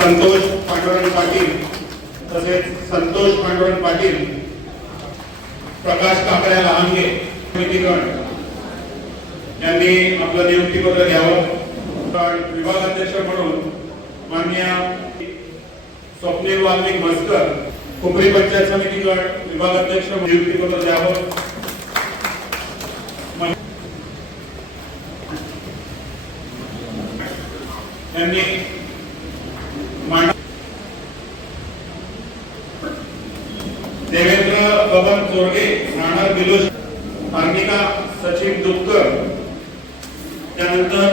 संतोष पांडुरंग पाटील तसेच संतोष पांडुरंग पाटील प्रकाश काकड्या लहानगे समितीगण यांनी आपलं नियुक्तीपत्र घ्यावं. तर विभागाध्यक्ष म्हणून माननीय स्वप्नील वाल्मिक मस्कर कोपरी पंचायत समितीगण विभागाध्यक्ष नियुक्तीपत्र द्यावं. यांनी बबन चोरगे राहणार बिलोज कार्मिका सचिन दुपकर त्यानंतर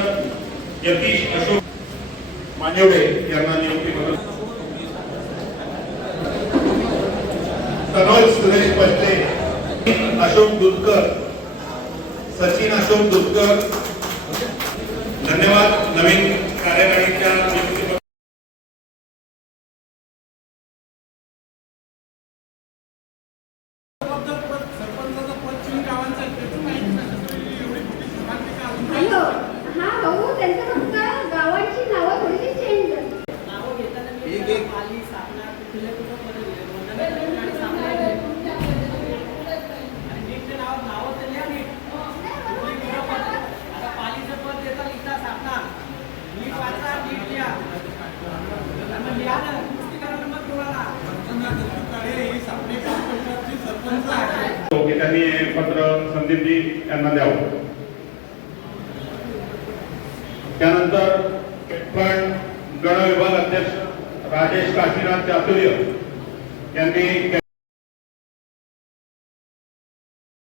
यतीश अशोक मानेवडे यांना नियुक्ती पत्र सनोज सुरेश पटले अशोक दुधकर सचिन अशोक दुधकर धन्यवाद नवीन त्यांनी हे पत्र संदीपजी यांना द्यावं. त्यानंतर पण गण विभाग अध्यक्ष राजेश काशीनाथ चातुर्य यांनी